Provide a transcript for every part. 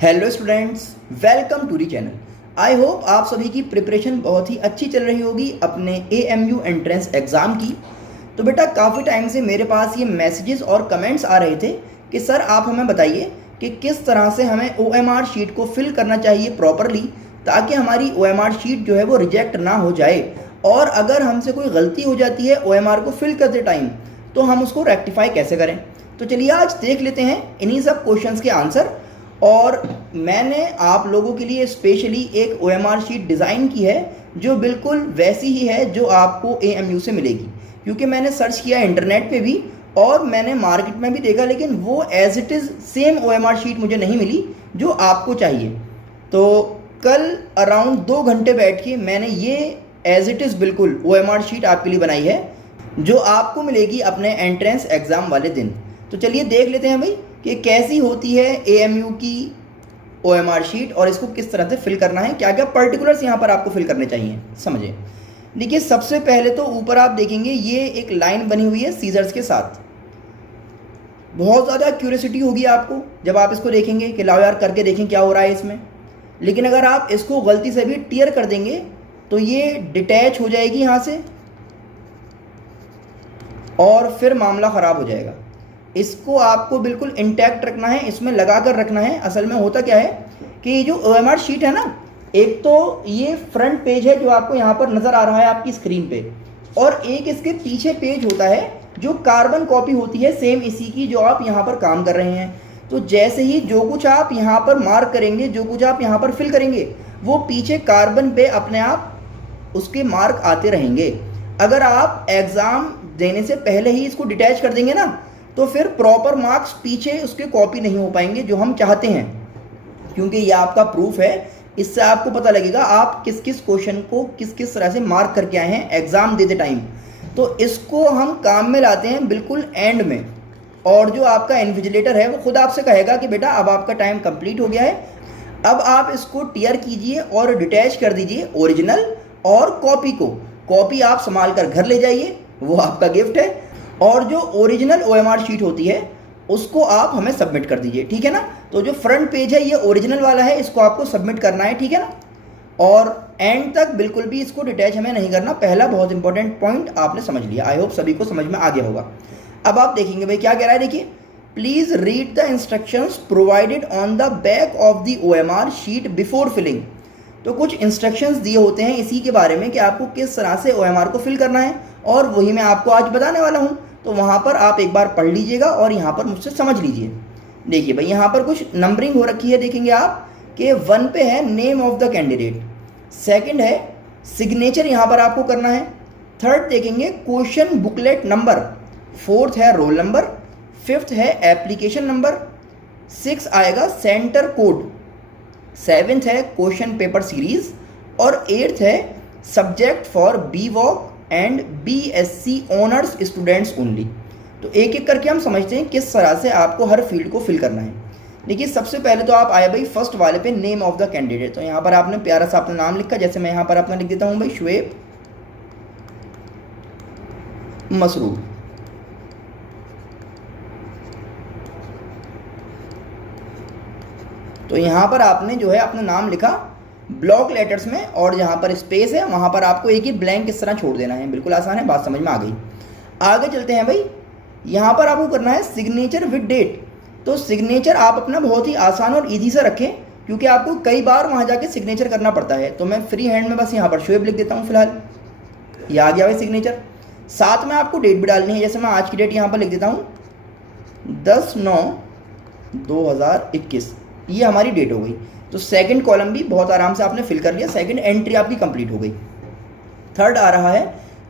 Hello students, welcome to the channel. I hope आप सभी की प्रिपरेशन बहुत ही अच्छी चल रही होगी अपने AMU एंट्रेंस एग्ज़ाम की। तो बेटा काफ़ी टाइम से मेरे पास ये मैसेजेस और कमेंट्स आ रहे थे कि सर आप हमें बताइए कि किस तरह से हमें OMR शीट को फिल करना चाहिए प्रॉपरली, ताकि हमारी OMR शीट जो है वो रिजेक्ट ना हो जाए, और अगर हमसे कोई गलती हो जाती है OMR को फिल करते टाइम तो हम उसको रेक्टिफाई कैसे करें। तो चलिए आज देख लेते हैं इन्हीं सब क्वेश्चंस के आंसर। और मैंने आप लोगों के लिए स्पेशली एक OMR शीट डिज़ाइन की है जो बिल्कुल वैसी ही है जो आपको AMU से मिलेगी, क्योंकि मैंने सर्च किया इंटरनेट पे भी और मैंने मार्केट में भी देखा, लेकिन वो as it is same OMR sheet मुझे नहीं मिली जो आपको चाहिए। तो कल अराउंड 2 घंटे बैठ के मैंने ये एज इट इज़ बिल्कुल OMR शीट आपके लिए बनाई है जो आपको मिलेगी अपने एंट्रेंस एग्ज़ाम वाले दिन। तो चलिए देख लेते हैं भाई कि कैसी होती है AMU की OMR शीट और इसको किस तरह से फिल करना है, क्या क्या पर्टिकुलर्स यहाँ पर आपको फिल करने चाहिए। समझिए, देखिए सबसे पहले तो ऊपर आप देखेंगे ये एक लाइन बनी हुई है सीजर्स के साथ। बहुत ज़्यादा क्यूरियोसिटी होगी आपको जब आप इसको देखेंगे कि लाओ यार करके देखें क्या हो रहा है इसमें, लेकिन अगर आप इसको गलती से भी टीयर कर देंगे तो ये डिटैच हो जाएगी यहाँ से और फिर मामला ख़राब हो जाएगा। इसको आपको बिल्कुल इंटैक्ट रखना है, इसमें लगा कर रखना है। असल में होता क्या है कि ये जो OMR शीट है ना, एक तो ये फ्रंट पेज है जो आपको यहाँ पर नज़र आ रहा है आपकी स्क्रीन पे, और एक इसके पीछे पेज होता है जो कार्बन कॉपी होती है सेम इसी की जो आप यहाँ पर काम कर रहे हैं। तो जैसे ही जो कुछ आप यहाँ पर मार्क करेंगे, जो कुछ आप यहाँ पर फिल करेंगे, वो पीछे कार्बन पे अपने आप उसके मार्क आते रहेंगे। अगर आप एग्ज़ाम देने से पहले ही इसको डिटैच कर देंगे ना, तो फिर प्रॉपर मार्क्स पीछे उसके कॉपी नहीं हो पाएंगे जो हम चाहते हैं, क्योंकि ये आपका प्रूफ है। इससे आपको पता लगेगा आप किस किस क्वेश्चन को किस किस तरह से मार्क करके आए हैं एग्ज़ाम देते टाइम। तो इसको हम काम में लाते हैं बिल्कुल एंड में, और जो आपका इन्विजिलेटर है वो खुद आपसे कहेगा कि बेटा अब आपका टाइम कंप्लीट हो गया है, अब आप इसको टीयर कीजिए और डिटैच कर दीजिए ओरिजिनल और कॉपी को। कॉपी आप संभाल कर घर ले जाइए, वो आपका गिफ्ट है, और जो ओरिजिनल OMR शीट होती है उसको आप हमें सबमिट कर दीजिए, ठीक है ना। तो जो फ्रंट पेज है ये ओरिजिनल वाला है, इसको आपको सबमिट करना है, ठीक है ना। और एंड तक बिल्कुल भी इसको डिटैच हमें नहीं करना। पहला बहुत इंपॉर्टेंट पॉइंट आपने समझ लिया, आई होप सभी को समझ में आ गया होगा। अब आप देखेंगे भाई क्या कह रहा है, देखिए please read the instructions provided on the back of the OMR sheet before filling. तो कुछ इंस्ट्रक्शंस दिए होते हैं इसी के बारे में कि आपको किस तरह से OMR को फिल करना है, और वही मैं आपको आज बताने वाला हूँ। तो वहाँ पर आप एक बार पढ़ लीजिएगा और यहाँ पर मुझसे समझ लीजिए। देखिए भाई यहाँ पर कुछ नंबरिंग हो रखी है, देखेंगे आप कि 1 पे है name of the candidate, second है सिग्नेचर यहाँ पर आपको करना है, थर्ड देखेंगे क्वेश्चन बुकलेट नंबर, फोर्थ है रोल नंबर, फिफ्थ है एप्लीकेशन नंबर, 6 आएगा सेंटर कोड, 7th है क्वेश्चन पेपर सीरीज, और 8th है subject for BVOC and BSc honours students only. तो एक एक करके हम समझते हैं किस तरह से आपको हर फील्ड को फिल करना है। देखिए सबसे पहले तो आप आए भाई फर्स्ट वाले पे नेम ऑफ द कैंडिडेट। तो यहाँ पर आपने प्यारा सा अपना नाम लिखा, जैसे मैं यहाँ पर अपना लिख देता हूँ भाई शुएब मसरूर। तो यहाँ पर आपने जो है अपना नाम लिखा ब्लॉक लेटर्स में, और जहाँ पर स्पेस है वहाँ पर आपको एक ही ब्लैंक इस तरह छोड़ देना है। बिल्कुल आसान है, बात समझ में आ गई। आगे चलते हैं भाई, यहाँ पर आपको करना है सिग्नेचर विद डेट। तो सिग्नेचर आप अपना बहुत ही आसान और ईजी से रखें, क्योंकि आपको कई बार वहाँ जाके सिग्नेचर करना पड़ता है। तो मैं फ्री हैंड में बस यहाँ पर शुएब लिख देता हूँ फिलहाल, ये आ गया भाई सिग्नेचर। साथ में आपको डेट भी डालनी है, जैसे मैं आज की डेट यहाँ पर लिख देता हूँ 10/9/2021, ये हमारी डेट हो गई। तो सेकंड कॉलम भी बहुत आराम से आपने फिल कर लिया, सेकंड एंट्री आपकी कंप्लीट हो गई। थर्ड आ रहा है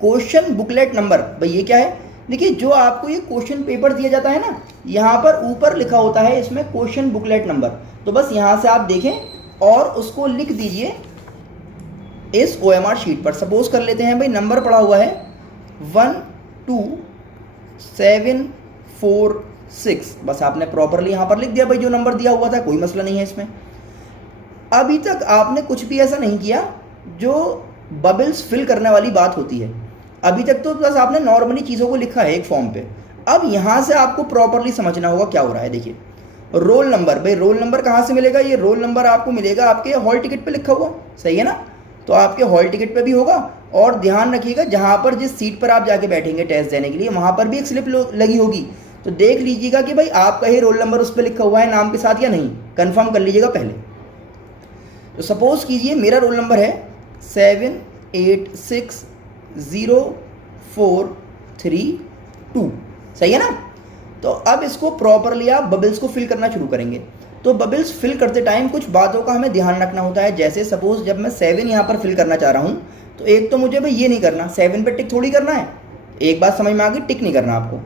क्वेश्चन बुकलेट नंबर। भाई ये क्या है, देखिए जो आपको ये क्वेश्चन पेपर दिया जाता है ना, यहाँ पर ऊपर लिखा होता है इसमें क्वेश्चन बुकलेट नंबर। तो बस यहाँ से आप देखें और उसको लिख दीजिए इस OMR शीट पर। सपोज कर लेते हैं भाई नंबर पड़ा हुआ है 12746, बस आपने प्रॉपरली यहाँ पर लिख दिया भाई जो नंबर दिया हुआ था, कोई मसला नहीं है इसमें। अभी तक आपने कुछ भी ऐसा नहीं किया जो बबल्स फिल करने वाली बात होती है। अभी तक तो बस आपने नॉर्मली चीज़ों को लिखा है एक फॉर्म पे। अब यहाँ से आपको प्रॉपरली समझना होगा क्या हो रहा है। देखिए रोल नंबर, भाई रोल नंबर कहाँ से मिलेगा? ये रोल नंबर आपको मिलेगा आपके हॉल टिकट पे लिखा हुआ, सही है ना? तो आपके हॉल टिकट पे भी होगा। और ध्यान रखिएगा जहाँ पर जिस सीट पर आप जाके बैठेंगे टेस्ट देने के लिए, वहाँ पर भी एक स्लिप लगी होगी, तो देख लीजिएगा कि भाई आपका ही रोल नंबर उस पर लिखा हुआ है नाम के साथ या नहीं, कंफर्म कर लीजिएगा पहले। तो सपोज कीजिए मेरा रोल नंबर है 786043 सही है ना? तो अब इसको प्रॉपरली आप बबल्स को फिल करना शुरू करेंगे। तो बबल्स फिल करते टाइम कुछ बातों का हमें ध्यान रखना होता है। जैसे सपोज जब मैं 7 यहाँ पर फिल करना चाह रहा हूँ, तो एक तो मुझे भाई ये नहीं करना, 7 पे टिक थोड़ी करना है, एक बात समझ में आ गई, टिक नहीं करना आपको।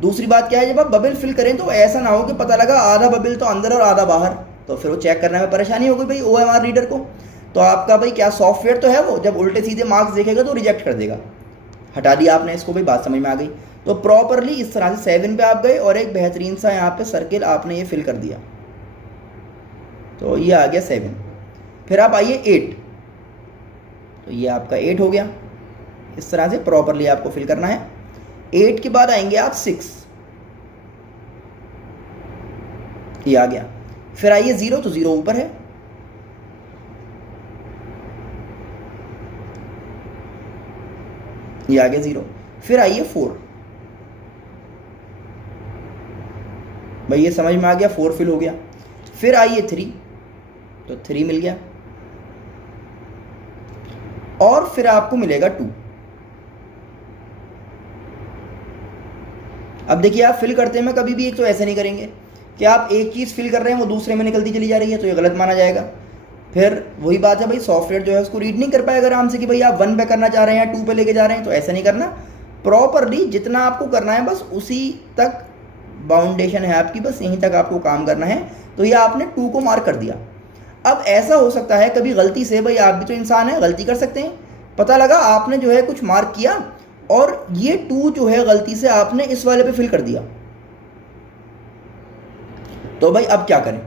दूसरी बात क्या है, जब आप बबल फिल करें तो ऐसा ना हो कि पता लगा आधा बबल तो अंदर और आधा बाहर, तो फिर वो चेक करने में परेशानी होगी भाई OMR रीडर को। तो आपका भाई क्या सॉफ्टवेयर तो है, वो जब उल्टे सीधे मार्क्स देखेगा तो रिजेक्ट कर देगा। हटा दिया आपने इसको, भाई बात समझ में आ गई। तो प्रॉपरली इस तरह से 7 पे आप गए और एक बेहतरीन सा यहाँ पे सर्किल आपने ये फिल कर दिया, तो ये आ गया 7। फिर आप आइए 8, तो ये आपका 8 हो गया। इस तरह से प्रॉपरली आपको फिल करना है। 8 के बाद आएंगे आप 6, ये आ गया। फिर आइए 0, तो 0 ऊपर है, ये आ गया 0। फिर आइए 4, भाई ये समझ में आ गया, 4 फिल हो गया। फिर आइए 3, तो 3 मिल गया। और फिर आपको मिलेगा 2। अब देखिए आप फिल करते में कभी भी एक तो ऐसे नहीं करेंगे कि आप एक चीज़ फिल कर रहे हैं वो दूसरे में निकलती चली जा रही है, तो ये गलत माना जाएगा। फिर वही बात है भाई, सॉफ्टवेयर जो है उसको रीड नहीं कर पाएगा आराम से कि भाई आप 1 पे करना चाह रहे हैं या 2 पे लेके जा रहे हैं, तो ऐसा नहीं करना। प्रॉपरली जितना आपको करना है बस उसी तक बाउंडेशन है आपकी, बस यहीं तक आपको काम करना है। तो ये आपने 2 को मार्क कर दिया। अब ऐसा हो सकता है कभी गलती से, भाई आप भी तो इंसान है, गलती कर सकते हैं, पता लगा आपने जो है कुछ मार्क किया और ये 2 जो है गलती से आपने इस वाले पे फिल कर दिया, तो भाई अब क्या करें?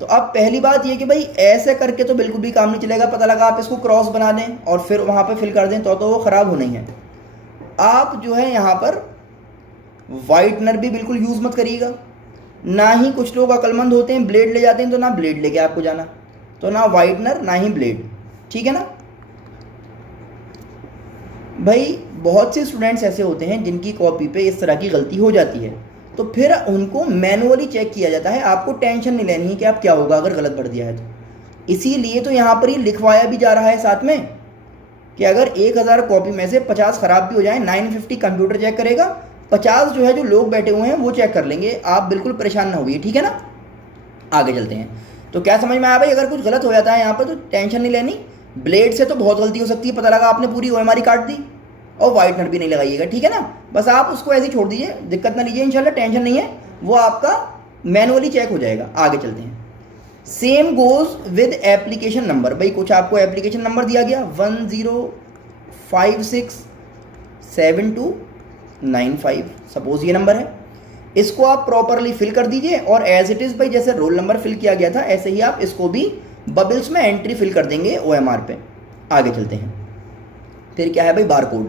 तो अब पहली बात ये कि भाई ऐसे करके तो बिल्कुल भी काम नहीं चलेगा। पता लगा आप इसको क्रॉस बना दें और फिर वहाँ पे फिल कर दें, तो वो ख़राब होना ही है। आप जो है यहाँ पर वाइटनर भी बिल्कुल यूज़ मत करिएगा, ना ही कुछ लोग अक्लमंद होते हैं ब्लेड ले जाते हैं, तो ना ब्लेड लेके आपको जाना, तो ना वाइटनर ना ही ब्लेड, ठीक है ना भाई। बहुत से स्टूडेंट्स ऐसे होते हैं जिनकी कॉपी पे इस तरह की गलती हो जाती है, तो फिर उनको मैनुअली चेक किया जाता है। आपको टेंशन नहीं लेनी है कि आप क्या होगा अगर गलत भर दिया है तो। इसीलिए तो यहाँ पर ये लिखवाया भी जा रहा है साथ में कि अगर 1000 कॉपी में से 50 ख़राब भी हो जाए, 950 कंप्यूटर चेक करेगा, 50 जो है जो लोग बैठे हुए हैं वो चेक कर लेंगे। आप बिल्कुल परेशान ना होइए, ठीक है ना। आगे चलते हैं। तो क्या समझ में आया भाई, अगर कुछ गलत हो जाता है यहाँ पर तो टेंशन नहीं लेनी। ब्लेड से तो बहुत गलती हो सकती है, पता लगा आपने पूरी OMR काट दी, और वाइटनर भी नहीं लगाइएगा, ठीक है ना। बस आप उसको ऐसे ही छोड़ दीजिए, दिक्कत ना लीजिए, इंशाल्लाह टेंशन नहीं है, वो आपका मैनुअली चेक हो जाएगा। आगे चलते हैं। Same goes with application number. भाई कुछ आपको एप्लीकेशन नंबर दिया गया 10567295, सपोज ये नंबर है, इसको आप प्रॉपरली फिल कर दीजिए और एज इट इज़ भाई जैसे रोल नंबर फिल किया गया था ऐसे ही आप इसको भी बबल्स में एंट्री फिल कर देंगे OMR पे। आगे चलते हैं। फिर क्या है भाई, बार कोड।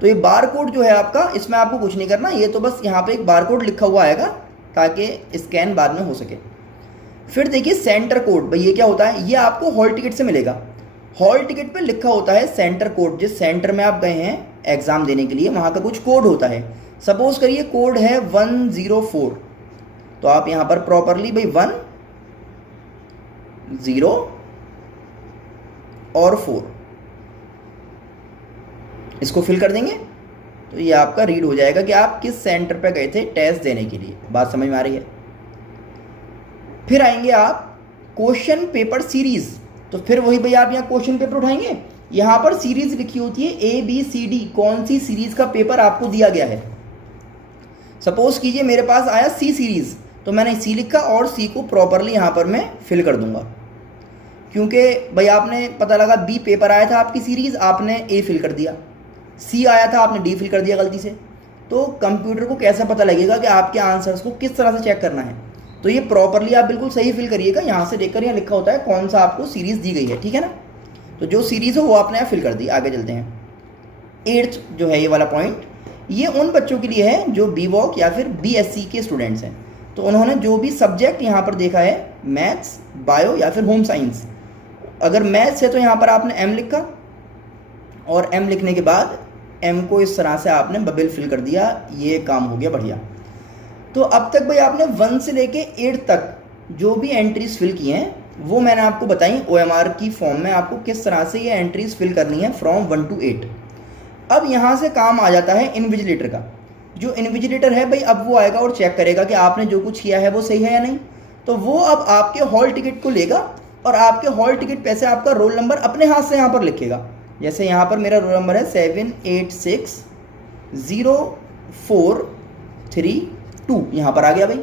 तो ये बार कोड जो है आपका, इसमें आपको कुछ नहीं करना, ये तो बस यहाँ पे एक बार कोड लिखा हुआ आएगा ताकि स्कैन बाद में हो सके। फिर देखिए सेंटर कोड, भाई ये क्या होता है, ये आपको हॉल टिकट से मिलेगा। हॉल टिकट पे लिखा होता है सेंटर कोड, जिस सेंटर में आप गए हैं एग्ज़ाम देने के लिए वहाँ का कुछ कोड होता है। सपोज करिए कोड है 104, तो आप यहाँ पर प्रॉपरली भाई 1 0 और 4 इसको फिल कर देंगे, तो ये आपका रीड हो जाएगा कि आप किस सेंटर पे गए थे टेस्ट देने के लिए। बात समझ में आ रही है। फिर आएंगे आप क्वेश्चन पेपर सीरीज़। तो फिर वही भाई आप यहाँ क्वेश्चन पेपर उठाएंगे, यहाँ पर सीरीज़ लिखी होती है ABCD, कौन सी सीरीज़ का पेपर आपको दिया गया है। सपोज कीजिए मेरे पास आया C सीरीज़, तो मैंने C लिखा और C को प्रॉपरली यहाँ पर मैं फिल कर दूंगा, क्योंकि भाई आपने पता लगा B पेपर आया था आपकी सीरीज़, आपने A फिल कर दिया, C आया था आपने D फिल कर दिया गलती से, तो कंप्यूटर को कैसे पता लगेगा कि आपके आंसर्स को किस तरह से चेक करना है। तो ये प्रॉपरली आप बिल्कुल सही फिल करिएगा। यहाँ से देखकर यहाँ लिखा होता है कौन सा आपको सीरीज़ दी गई है, ठीक है ना। तो जो सीरीज़ हो वो आपने यहाँ फिल कर दी। आगे चलते हैं। 8th जो है ये वाला पॉइंट, ये उन बच्चों के लिए है जो BVOC या फिर BSc के स्टूडेंट्स हैं। तो उन्होंने जो भी सब्जेक्ट यहाँ पर देखा है, मैथ्स, बायो या फिर होम साइंस, अगर मैथ्स है तो यहाँ पर आपने एम लिखा, और एम लिखने के बाद एम को इस तरह से आपने बबल फिल कर दिया, ये काम हो गया बढ़िया। तो अब तक भाई आपने 1 से लेके 8 तक जो भी एंट्रीज फिल की हैं वो मैंने आपको बताई OMR की फॉर्म में आपको किस तरह से ये एंट्रीज फिल करनी है फ्रॉम 1 to 8। अब यहाँ से काम आ जाता है इन्विजिलेटर का। जो इन्विजिलेटर है भाई अब वो आएगा और चेक करेगा कि आपने जो कुछ किया है वो सही है या नहीं। तो वो अब आपके हॉल टिकट को लेगा और आपके हॉल टिकट पे से आपका रोल नंबर अपने हाथ से यहाँ पर लिखेगा। जैसे यहाँ पर मेरा रोल नंबर है 786043 यहाँ पर आ गया भाई।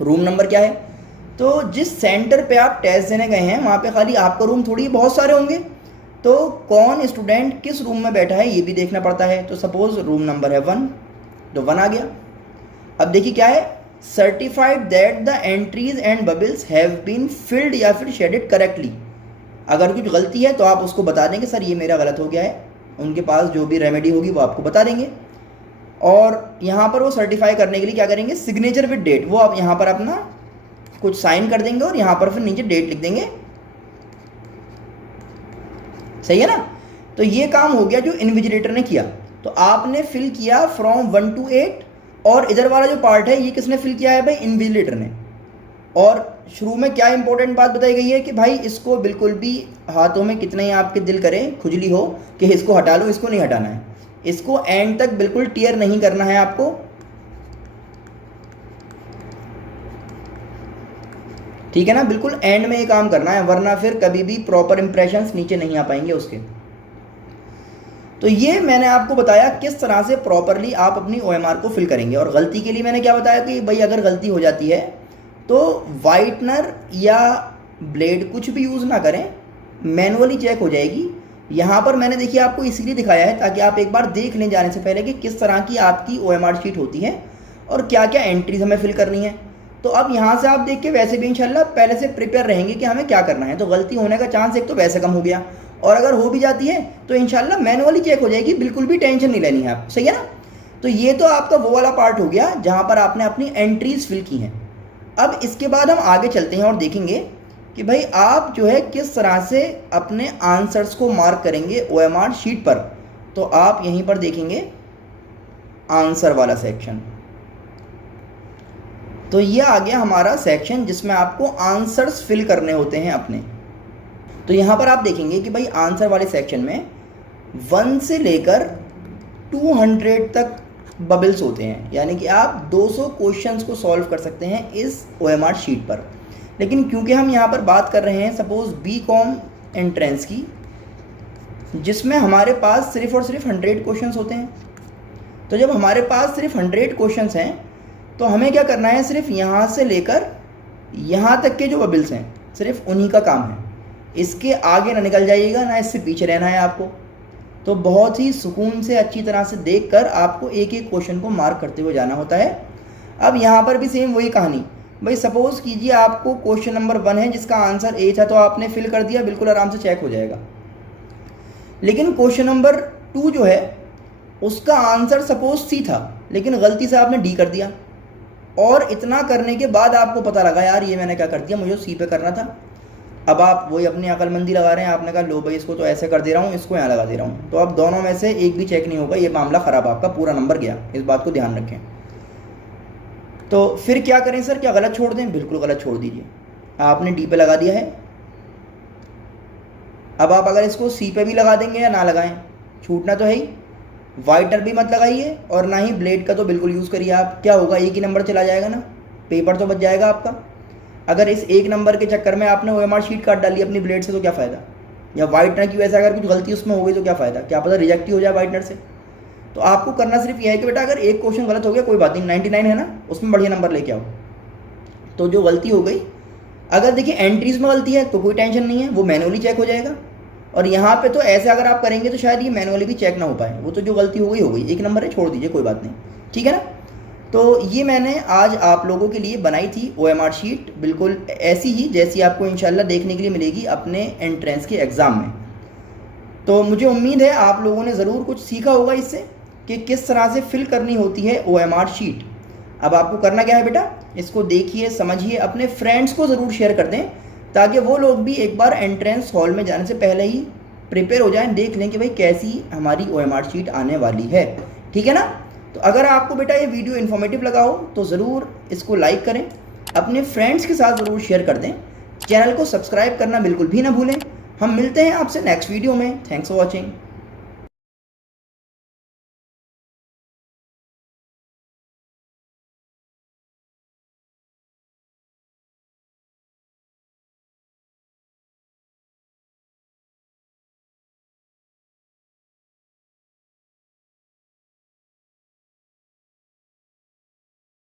रूम नंबर क्या है, तो जिस सेंटर पे आप टेस्ट देने गए हैं वहाँ पे खाली आपका रूम थोड़ी बहुत सारे होंगे, तो कौन स्टूडेंट किस रूम में बैठा है ये भी देखना पड़ता है। तो सपोज रूम नंबर है 1, तो 1 आ गया। अब देखिए क्या है, certified that the entries and bubbles have been filled या फिर शेडेड करेक्टली। अगर कुछ गलती है तो आप उसको बता देंगे सर ये मेरा गलत हो गया है, उनके पास जो भी रेमेडी होगी वो आपको बता देंगे। और यहाँ पर वो सर्टिफाई करने के लिए क्या करेंगे, सिग्नेचर विद डेट, वो आप यहाँ पर अपना कुछ साइन कर देंगे और यहाँ पर फिर नीचे डेट लिख देंगे। सही है ना। तो ये काम हो गया जो इन्विजिलेटर ने किया। तो आपने फिल किया फ्रॉम 1 to 8, और इधर वाला जो पार्ट है ये किसने फिल किया है भाई, इन्विजिलेटर ने। और शुरू में क्या इंपॉर्टेंट बात बताई गई है कि भाई इसको बिल्कुल भी हाथों में कितना ही आपके दिल करे खुजली हो कि इसको हटा लो, इसको नहीं हटाना है, इसको एंड तक बिल्कुल टीयर नहीं करना है आपको। ठीक है ना, बिल्कुल एंड में ये काम करना है, वरना फिर कभी भी प्रॉपर इंप्रेशंस नीचे नहीं आ पाएंगे उसके। तो ये मैंने आपको बताया किस तरह से प्रॉपरली आप अपनी OMR को फिल करेंगे। और गलती के लिए मैंने क्या बताया कि भाई अगर गलती हो जाती है तो वाइटनर या ब्लेड कुछ भी यूज़ ना करें, मैनुअली चेक हो जाएगी। यहाँ पर मैंने देखिए आपको इसलिए दिखाया है ताकि आप एक बार देख लें जाने से पहले कि किस तरह की आपकी OMR शीट होती है और क्या क्या एंट्रीज हमें फिल करनी है। तो अब यहाँ से आप देख के वैसे भी इंशाल्लाह पहले से प्रिपेयर रहेंगे कि हमें क्या करना है। तो गलती होने का चांस एक तो वैसे कम हो गया, और अगर हो भी जाती है तो इंशाल्लाह मैनुअली चेक हो जाएगी, बिल्कुल भी टेंशन नहीं लेनी है आप। सही है ना। तो ये तो आपका वो वाला पार्ट हो गया जहाँ पर आपने अपनी एंट्रीज फिल की हैं। अब इसके बाद हम आगे चलते हैं और देखेंगे कि भाई आप जो है किस तरह से अपने आंसर्स को मार्क करेंगे OMR शीट पर। तो आप यहीं पर देखेंगे आंसर वाला सेक्शन। तो ये आ गया हमारा सेक्शन जिसमें आपको आंसर्स फिल करने होते हैं अपने। तो यहाँ पर आप देखेंगे कि भाई आंसर वाले सेक्शन में 1 से लेकर 200 तक बबल्स होते हैं, यानी कि आप 200 क्वेश्चंस को सॉल्व कर सकते हैं इस OMR शीट पर। लेकिन क्योंकि हम यहाँ पर बात कर रहे हैं सपोज BCom एंट्रेंस की, जिसमें हमारे पास सिर्फ और सिर्फ 100 क्वेश्चंस होते हैं, तो जब हमारे पास सिर्फ 100 क्वेश्चंस हैं तो हमें क्या करना है, सिर्फ यहाँ से लेकर यहाँ तक के जो बबल्स हैं सिर्फ उन्हीं का काम है। इसके आगे ना निकल जाइएगा, ना इससे पीछे रहना है आपको। तो बहुत ही सुकून से अच्छी तरह से देखकर आपको एक एक क्वेश्चन को मार्क करते हुए जाना होता है। अब यहाँ पर भी सेम वही कहानी, भाई सपोज़ कीजिए आपको क्वेश्चन नंबर 1 है जिसका आंसर A था, तो आपने फिल कर दिया, बिल्कुल आराम से चेक हो जाएगा। लेकिन क्वेश्चन नंबर 2 जो है उसका आंसर सपोज C था, लेकिन गलती से आपने D कर दिया, और इतना करने के बाद आपको पता लगा यार ये मैंने क्या कर दिया, मुझे C पे करना था। अब आप वही अपनी अकलमंदी लगा रहे हैं, आपने कहा लो भाई इसको तो ऐसे कर दे रहा हूँ, इसको यहाँ लगा दे रहा हूँ। तो अब दोनों में से एक भी चेक नहीं होगा, ये मामला ख़राब, आपका पूरा नंबर गया। इस बात को ध्यान रखें। तो फिर क्या करें सर, क्या गलत छोड़ दें? बिल्कुल गलत छोड़ दीजिए। आपने D पे लगा दिया है, अब आप अगर इसको C पे भी लगा देंगे या ना लगाएं, छूटना तो है ही। वाइटनर भी मत लगाइए और ना ही ब्लेड का तो बिल्कुल यूज़ करिए आप। क्या होगा, एक ही नंबर चला जाएगा ना, पेपर तो बच जाएगा आपका। अगर इस एक नंबर के चक्कर में आपने OMR शीट काट डाली अपनी ब्लेड से तो क्या फ़ायदा, या वाइटनर की वजह से अगर कुछ गलती उसमें हो गई तो क्या फ़ायदा, क्या पता रिजेक्ट ही हो जाए वाइटनर से। तो आपको करना सिर्फ यह है कि बेटा अगर एक क्वेश्चन गलत हो गया कोई बात नहीं, 99 है ना, उसमें बढ़िया नंबर लेके आओ। तो जो गलती हो गई, अगर देखिए एंट्रीज में गलती है तो कोई टेंशन नहीं है, वो मैनुअली चेक हो जाएगा। और यहाँ पे तो ऐसे अगर आप करेंगे तो शायद ये मैनुअली भी चेक ना हो पाए, वो तो जो गलती हो गई, एक नंबर है, छोड़ दीजिए, कोई बात नहीं। ठीक है ना। तो ये मैंने आज आप लोगों के लिए बनाई थी OMR शीट, बिल्कुल ऐसी ही जैसी आपको इंशाल्लाह देखने के लिए मिलेगी अपने एंट्रेंस के एग्ज़ाम में। तो मुझे उम्मीद है आप लोगों ने ज़रूर कुछ सीखा होगा इससे कि किस तरह से फिल करनी होती है OMR शीट। अब आपको करना क्या है बेटा, इसको देखिए, समझिए, अपने फ्रेंड्स को ज़रूर शेयर कर दें ताकि वो लोग भी एक बार एंट्रेंस हॉल में जाने से पहले ही प्रिपेयर हो जाएं, देख लें कि भाई कैसी हमारी OMR शीट आने वाली है। ठीक है ना। तो अगर आपको बेटा ये वीडियो इन्फॉर्मेटिव लगा हो तो ज़रूर इसको लाइक करें, अपने फ्रेंड्स के साथ ज़रूर शेयर कर दें, चैनल को सब्सक्राइब करना बिल्कुल भी ना भूलें। हम मिलते हैं आपसे नेक्स्ट वीडियो में। Thanks for watching.